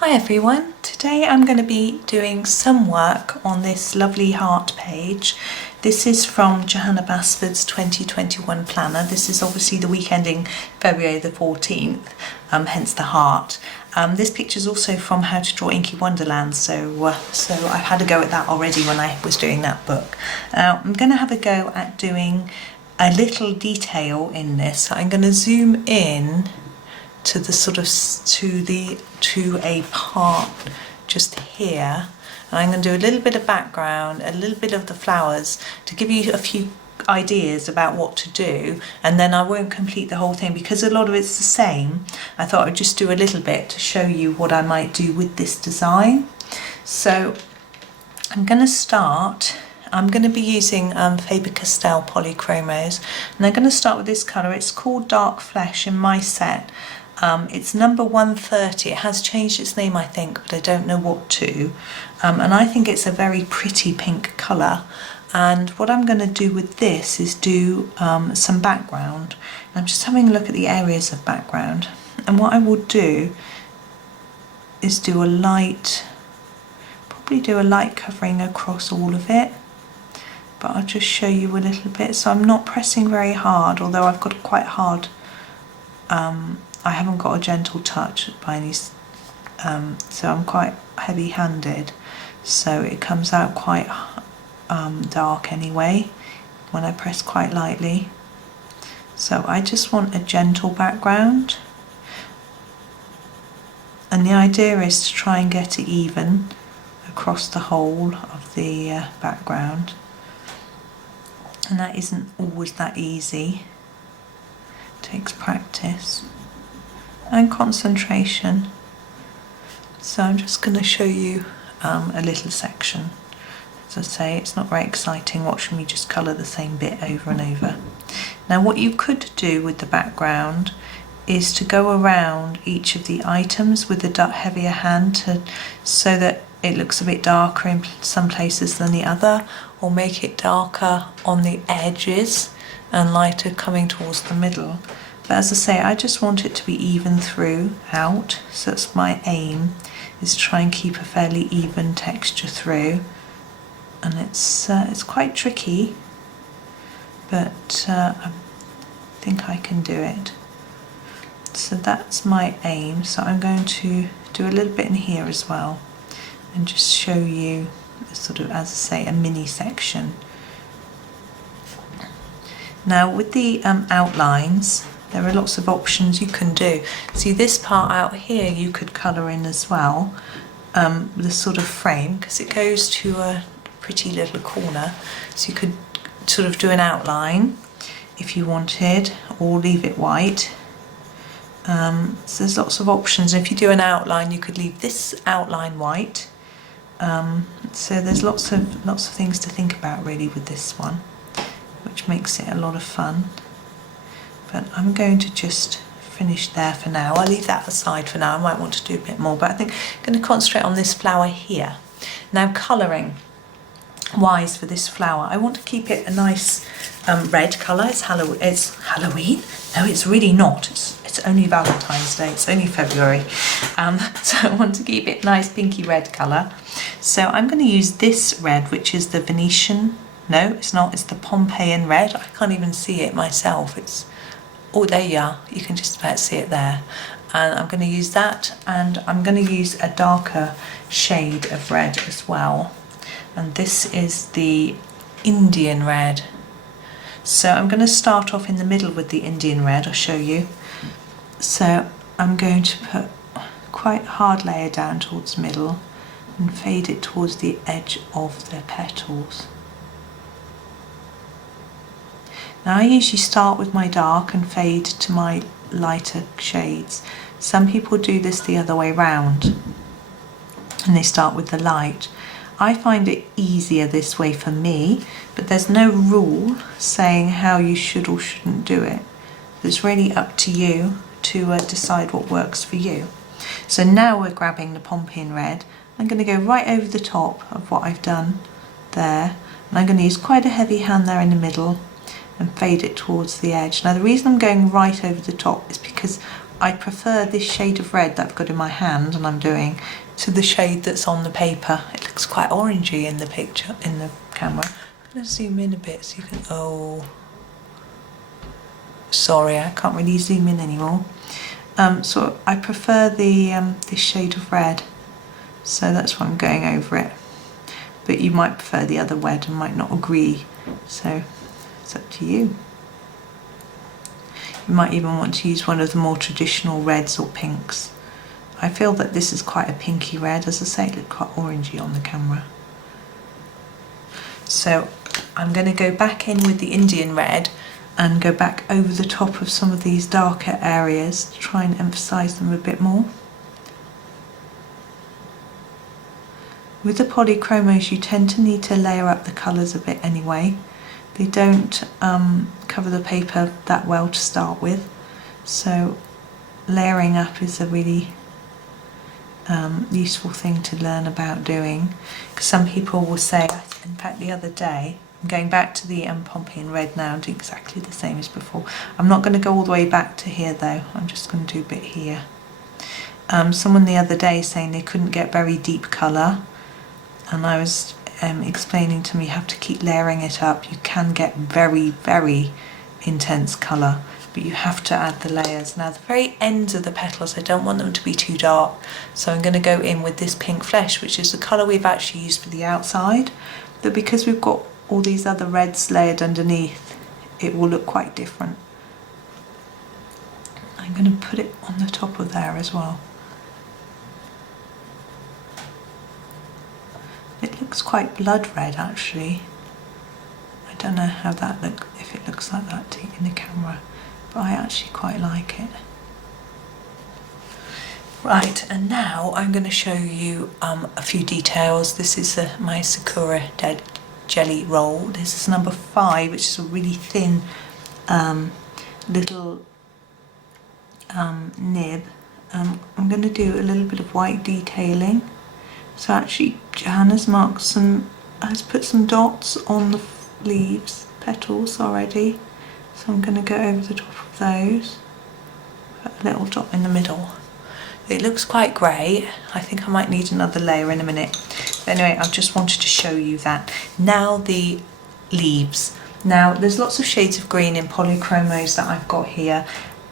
Hi everyone, today I'm going to be doing some work on this lovely heart page. This is from Johanna Basford's 2021 planner. This is obviously the week ending February the 14th, hence the heart. This picture is also from How to Draw Inky Wonderlands, so I've had a go at that already when I was doing that book. I'm going to have a go at doing a little detail in this. I'm going to zoom in to the sort of to a part just here, and I'm going to do a little bit of background, a little bit of the flowers to give you a few ideas about what to do, and then I won't complete the whole thing because a lot of it's the same. I thought I'd just do a little bit to show you what I might do with this design. So I'm going to start. I'm going to be using Faber Castell Polychromos, and I'm going to start with this colour. It's called Dark Flesh in my set. It's number 130. It has changed its name, I think, but I don't know what to. And I think it's a very pretty pink colour. And what I'm going to do with this is do some background. I'm just having a look at the areas of background. And what I will do is do a light, probably do a light covering across all of it. But I'll just show you a little bit. So I'm not pressing very hard, although I've got quite hard. I haven't got a gentle touch by any, so I'm quite heavy-handed. So it comes out quite dark anyway when I press quite lightly. So I just want a gentle background. And the idea is to try and get it even across the whole of the background. And that isn't always that easy. It takes practice and concentration. So I'm just going to show you a little section. As I say, it's not very exciting watching me just colour the same bit over and over. Now what you could do with the background is to go around each of the items with a heavier hand so that it looks a bit darker in some places than the other, or make it darker on the edges and lighter coming towards the middle. But as I say, I just want it to be even throughout, so that's my aim, is to try and keep a fairly even texture through. And it's quite tricky, but I think I can do it. So that's my aim. So I'm going to do a little bit in here as well and just show you sort of, as I say, a mini section. Now with the outlines, there are lots of options you can do. See, this part out here you could colour in as well, the sort of frame, because it goes to a pretty little corner. So you could sort of do an outline if you wanted, or leave it white. So there's lots of options. If you do an outline, you could leave this outline white. So there's lots of things to think about really with this one, which makes it a lot of fun. But I'm going to just finish there for now. I'll leave that aside for now. I might want to do a bit more, but I think I'm going to concentrate on this flower here. Now colouring wise for this flower, I want to keep it a nice red colour. It's Halloween? No, it's really not. It's only Valentine's Day. It's only February. So I want to keep it nice pinky red colour. So I'm going to use this red, which is the Venetian. No, it's not. It's the Pompeian Red. I can't even see it myself. Oh, there you are. You can just about see it there. And I'm going to use that, and I'm going to use a darker shade of red as well. And this is the Indian Red. So I'm going to start off in the middle with the Indian Red. I'll show you. So I'm going to put quite hard layer down towards the middle and fade it towards the edge of the petals. Now I usually start with my dark and fade to my lighter shades. Some people do this the other way round and they start with the light. I find it easier this way for me, but there's no rule saying how you should or shouldn't do it. It's really up to you to decide what works for you. So now we're grabbing the Pompeian Red. I'm going to go right over the top of what I've done there, and I'm going to use quite a heavy hand there in the middle and fade it towards the edge. Now the reason I'm going right over the top is because I prefer this shade of red that I've got in my hand and I'm doing to the shade that's on the paper. It looks quite orangey in the picture, in the camera. I'm going to zoom in a bit so you can, oh, sorry, I can't really zoom in anymore. So I prefer the this shade of red, so that's why I'm going over it. But you might prefer the other red and might not agree, so it's up to you. You might even want to use one of the more traditional reds or pinks. I feel that this is quite a pinky red. As I say, it looks quite orangey on the camera. So I'm going to go back in with the Indian red and go back over the top of some of these darker areas to try and emphasize them a bit more. With the polychromos, you tend to need to layer up the colours a bit anyway. They don't cover the paper that well to start with, so layering up is a really useful thing to learn about doing. Because some people will say, in fact the other day, I'm going back to the Pompeian Red now and doing exactly the same as before. I'm not going to go all the way back to here though, I'm just going to do a bit here. Someone the other day saying they couldn't get very deep colour, and I was explaining to me you have to keep layering it up. You can get very, very intense colour, but you have to add the layers. Now the very ends of the petals, I don't want them to be too dark, so I'm going to go in with this pink flesh, which is the colour we've actually used for the outside, but because we've got all these other reds layered underneath, it will look quite different. I'm going to put it on the top of there as well. It looks quite blood red actually. I don't know how that look, if it looks like that in the camera, but I actually quite like it. Right, and now I'm going to show you a few details. This is my Sakura Dead Jelly roll. This is number 5, which is a really thin little nib. I'm going to do a little bit of white detailing. So actually Johanna's has put some dots on the leaves, petals already. So I'm going to go over the top of those, put a little dot in the middle. It looks quite grey. I think I might need another layer in a minute. But anyway, I just wanted to show you that. Now the leaves. Now there's lots of shades of green in polychromos that I've got here,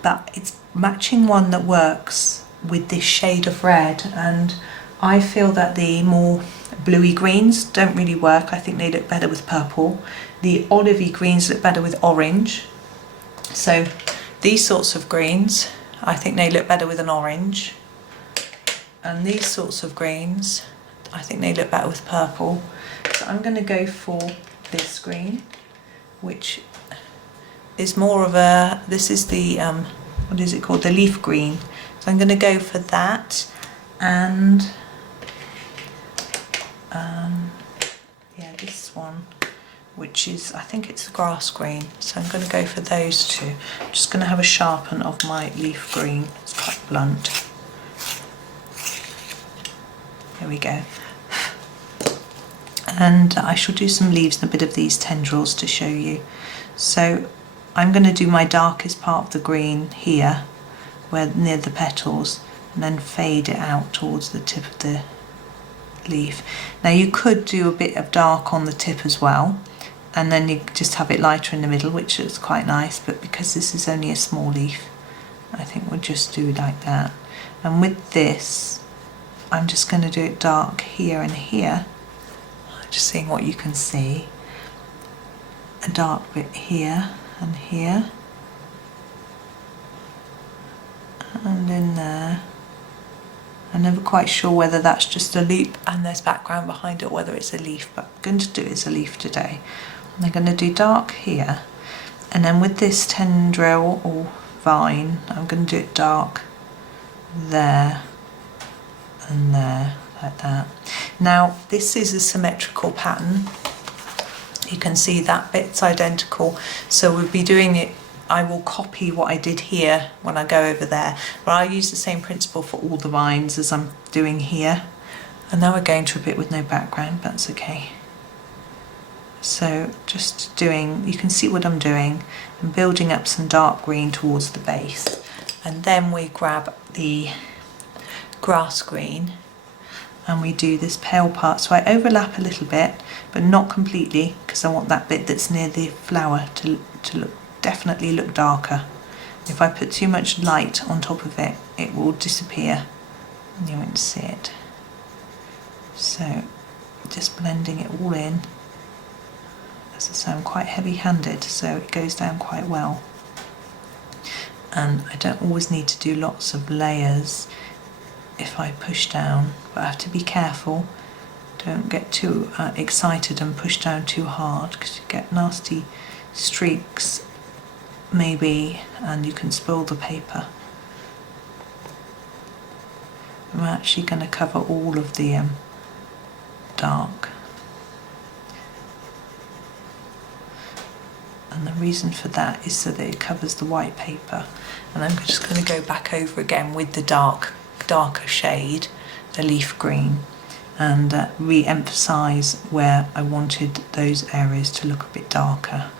but it's matching one that works with this shade of red, and I feel that the more bluey greens don't really work. I think they look better with purple. The olivey greens look better with orange. So these sorts of greens, I think they look better with an orange. And these sorts of greens, I think they look better with purple. So I'm going to go for this green, which is more of a, this is the, what is it called, the leaf green. So I'm going to go for that, and yeah, this one, which is, I think it's the grass green, so I'm going to go for those two. I'm just going to have a sharpen of my leaf green, it's quite blunt. There we go. And I shall do some leaves and a bit of these tendrils to show you. So I'm going to do my darkest part of the green here, where near the petals, and then fade it out towards the tip of the leaf. Now you could do a bit of dark on the tip as well, and then you just have it lighter in the middle, which is quite nice, but because this is only a small leaf, I think we'll just do like that. And with this, I'm just going to do it dark here and here, just seeing what you can see. A dark bit here and here, and in there. I'm never quite sure whether that's just a loop and there's background behind it, or whether it's a leaf, but I'm going to do it as a leaf today. And I'm going to do dark here, and then with this tendril or vine, I'm going to do it dark there and there, like that. Now this is a symmetrical pattern. You can see that bit's identical, so we'll be doing it, I will copy what I did here when I go over there, but I'll use the same principle for all the vines as I'm doing here. And now we're going to a bit with no background, but that's okay. So just doing, you can see what I'm doing. I'm building up some dark green towards the base. and then we grab the grass green and we do this pale part. So I overlap a little bit, but not completely, because I want that bit that's near the flower to definitely look darker. If I put too much light on top of it, it will disappear and you won't see it. So just blending it all in. As I say, I'm quite heavy-handed, so it goes down quite well. And I don't always need to do lots of layers if I push down, but I have to be careful. Don't get too excited and push down too hard, because you get nasty streaks maybe, and you can spoil the paper. I'm actually going to cover all of the dark, and the reason for that is so that it covers the white paper. And I'm just going to go back over again with the darker shade, the leaf green, and re-emphasize where I wanted those areas to look a bit darker.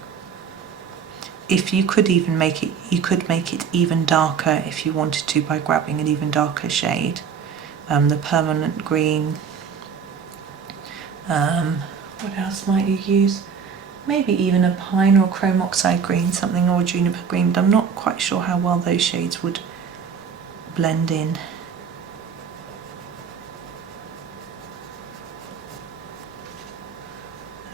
If you could even make it, you could make it even darker if you wanted to by grabbing an even darker shade. The permanent green. What else might you use? Maybe even a pine or chrome oxide green, something, or juniper green, but I'm not quite sure how well those shades would blend in.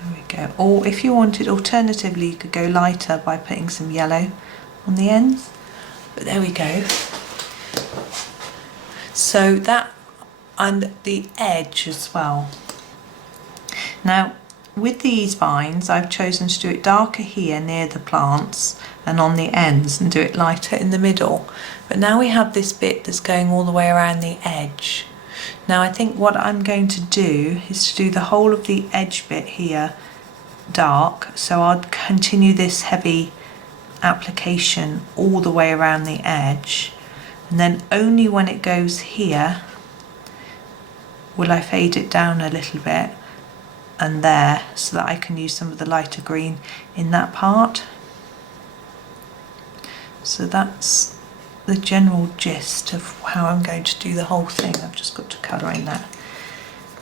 There we go. Or if you wanted, alternatively, you could go lighter by putting some yellow on the ends. But there we go. So that, and the edge as well. Now, with these vines, I've chosen to do it darker here near the plants and on the ends, and do it lighter in the middle. But now we have this bit that's going all the way around the edge. Now I think what I'm going to do is to do the whole of the edge bit here dark. So I'll continue this heavy application all the way around the edge, and then only when it goes here will I fade it down a little bit and there, so that I can use some of the lighter green in that part. So that's the general gist of how I'm going to do the whole thing. I've just got to colour in that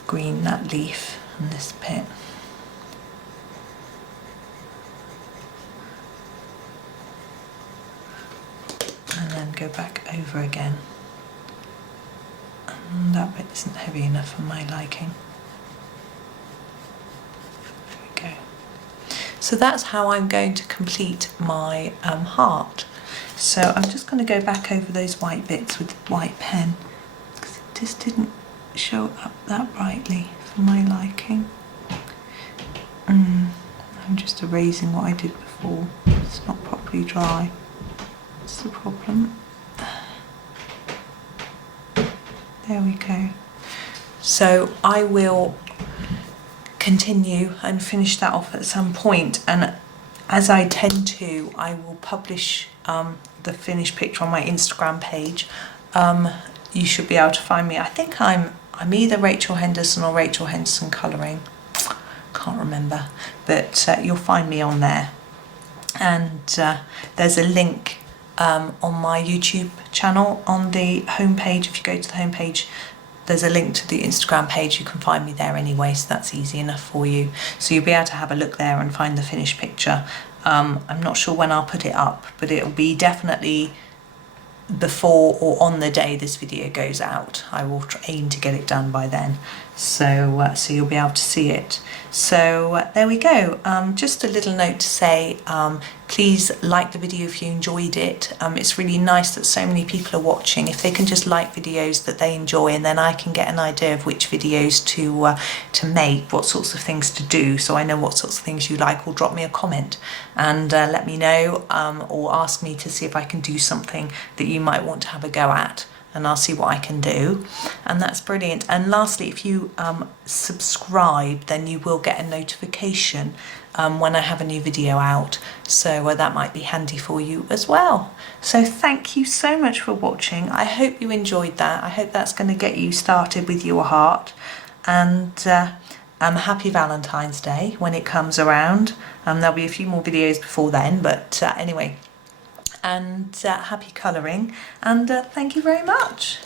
green, that leaf and this bit. And then go back over again. And that bit isn't heavy enough for my liking. So that's how I'm going to complete my heart. So I'm just going to go back over those white bits with the white pen, because it just didn't show up that brightly for my liking. I'm just erasing what I did before. It's not properly dry. That's the problem. There we go. So I will continue and finish that off at some point, and as I tend to, I will publish the finished picture on my Instagram page. You should be able to find me. I think I'm either Rachel Henderson or Rachel Henderson Colouring, can't remember, but you'll find me on there. And there's a link on my YouTube channel on the homepage. If you go to the homepage, there's a link to the Instagram page. You can find me there anyway, so that's easy enough for you. So you'll be able to have a look there and find the finished picture. I'm not sure when I'll put it up, but it'll be definitely before or on the day this video goes out. I will aim to get it done by then, so so you'll be able to see it. So there we go. Just a little note to say, please like the video if you enjoyed it. It's really nice that so many people are watching. If they can just like videos that they enjoy, and then I can get an idea of which videos to make, what sorts of things to do, so I know what sorts of things you like, or drop me a comment and let me know, or ask me to see if I can do something that you might want to have a go at, and I'll see what I can do. And that's brilliant. And lastly, if you subscribe, then you will get a notification when I have a new video out, so that might be handy for you as well. So thank you so much for watching. I hope you enjoyed that. I hope that's going to get you started with your heart, and happy Valentine's Day when it comes around. There'll be a few more videos before then, but anyway, and happy colouring, and thank you very much.